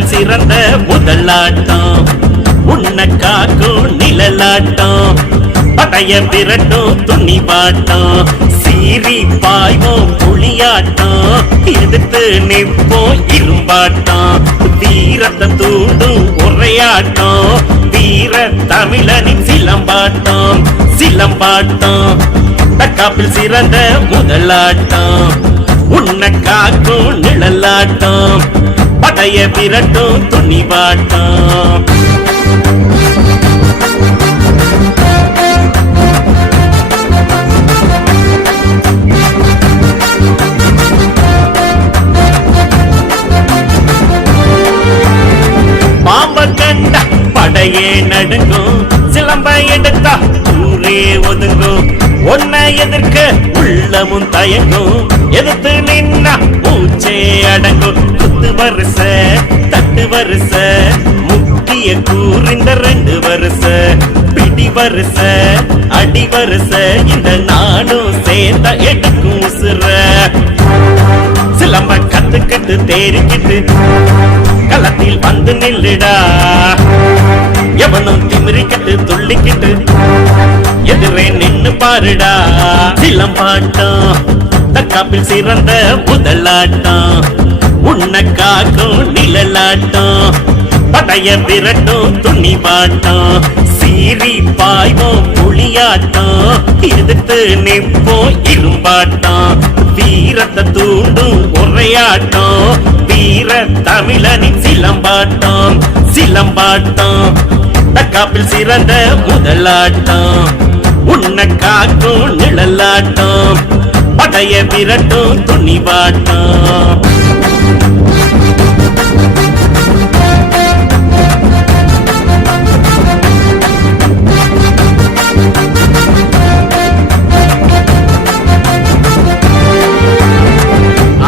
தற்காப்பில் சிறந்த முதலாட்டம் உன்னை காக்கும் நிழலாட்டம் படைய விரட்டும் துணிவாட்டம் சீறி பாய்வோம் புளியாட்டம் எதிர்த்து நிற்போம் இரும்பாட்டம் வீரத்தை தூண்டும் உரையாட்டம் வீர தமிழனின் சிலம்பாட்டம் சிலம்பாட்டம் தற்காப்பில் சிறந்த முதலாட்டம் உன்னை காக்கும் நிழலாட்டம் படைய விரட்டும் துணிவாட்டம் பாம்ப கண்ட படையே நடுங்கும் சிலம்ப எடுத்தா ஊரே ஒதுங்கும் ஒன்னை எதிர்க்க உள்ளமும் தயங்கும் எதிர்த்து நின்னா மூச்சே அடங்கும் குத்து வருஷ தட்டு வருஷ முக்கிய கூறிந்த 2 வருஷ பிடி வருஷ அடி வருஷ இந்த நானும் சேர்ந்த எடுக்கும் உசுர சிலம்ப கத்துக்கிட்டு தேறிக்கிட்டு களத்தில் வந்து நில்லுடா எவனும் திமிரிக்கிட்டு துள்ளிக்கிட்டு எதிரே நின்னு பாருடா சிலம்பாட்டம் தற்காப்பில் சிறந்த முதலாட்டம் உன்னை காக்கும் நிழலாட்டம் படைய விரட்டும் துணிவாட்டம் சீறி பாய்வோம் புளியாட்டம் எதிர்த்து நிற்போம் இரும்பாட்டம் வீரத்தை தூண்டும் உரையாட்டம் வீர தமிழனின் சிலம்பாட்டம் சிலம்பாட்டம் தற்காப்பில் சிறந்த முதலாட்டம் உன்னை காக்கும் நிழலாட்டம் படைய விரட்டும் துணிவாட்டம்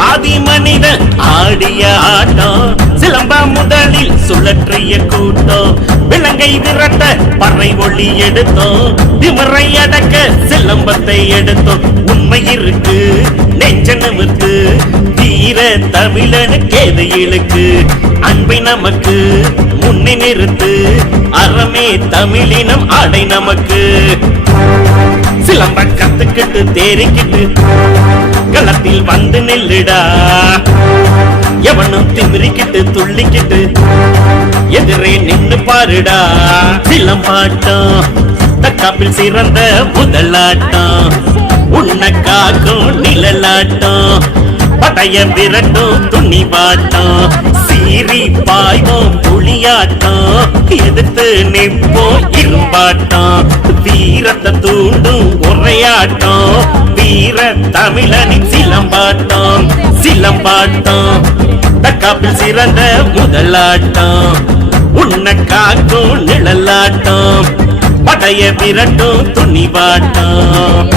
ஆதி மனித ஆடிய ஆட்டம் சிலம்ப முதலில் சுழற்றிய கூட்டம் விலங்கை விரட்ட பறை ஒளி எடுத்தோம் திமிரை அடக்க சிலம்பத்தை எடுத்தோம் உண்மை இருக்கு நெஞ்ச நிமிர்த்து வீர தமிழனுக்கு எது இழுக்கு அன்பை நமக்கு முன்னே நிறுத்து அறமே தமிழினம் ஆடை நமக்கு சிலம்ப கத்துக்கிட்டு தேறிக்கிட்டு களத்தில் வந்து நில்லுடா எவனும் திமிரிக்கிட்டு துள்ளிக்கிட்டு எதிரே நின்னு பாருடா சிலம்பாட்டம் தற்காப்பில் சிறந்த முதலாட்டம் உன்னை காக்கும் நிழலாட்டம் படைய விரட்டும் துணிவாட்டம் சீறி பாய்வோம் புளியாட்டம் எதிர்த்து நிற்போம் இரும்பாட்டம் வீரத்தை தூண்டும் உரையாட்டம் வீர தமிழனின் சிலம்பாட்டம் சிலம்பாட்டம் தற்காப்பில் சிறந்த முதலாட்டம் உன்னை காக்கும் நிழலாட்டம் படைய விரட்டும் துணிவாட்டம்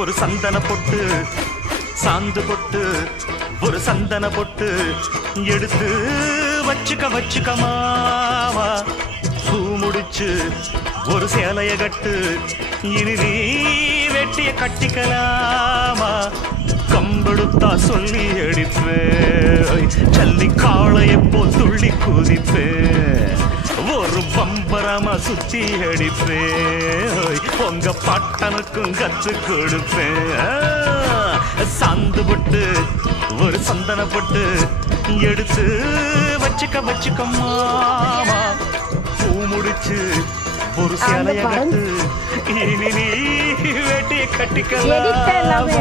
ஒரு சந்தன பொட்டு சாந்து பொட்டு ஒரு சந்தன பொட்டு எடுத்து வச்சுக்க மாவா பூ முடிச்சு ஒரு சேலைய கட்டு இனி நீ வெட்டிய கட்டிக்கலாமா கம்பெடுத்தா சொல்லி அடிப்பேன் சல்லி காளைய போ துள்ளி குதிப்பேன் ஒரு பம்பரமா சுத்தி அடிப்பேன் உங்க பட்டனுக்கும் கத்து கொடுப்பேன் சாந்து பொட்டு ஒரு சந்தன பொட்டு எடுத்து வச்சுக்க மாமா பூ முடிச்சு ஒரு சேலைய கட்டு இனி நீ வேட்டிய கட்டிக்கலாம்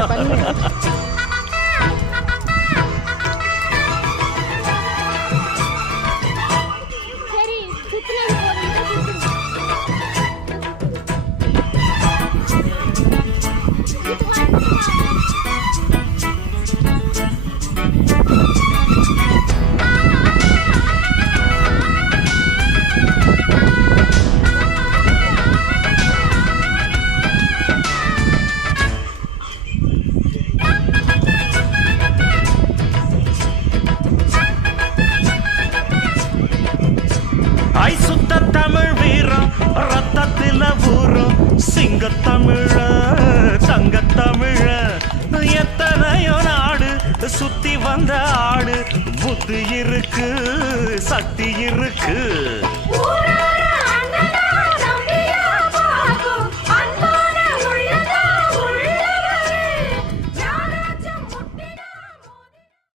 இருக்கு சக்தி இருக்கு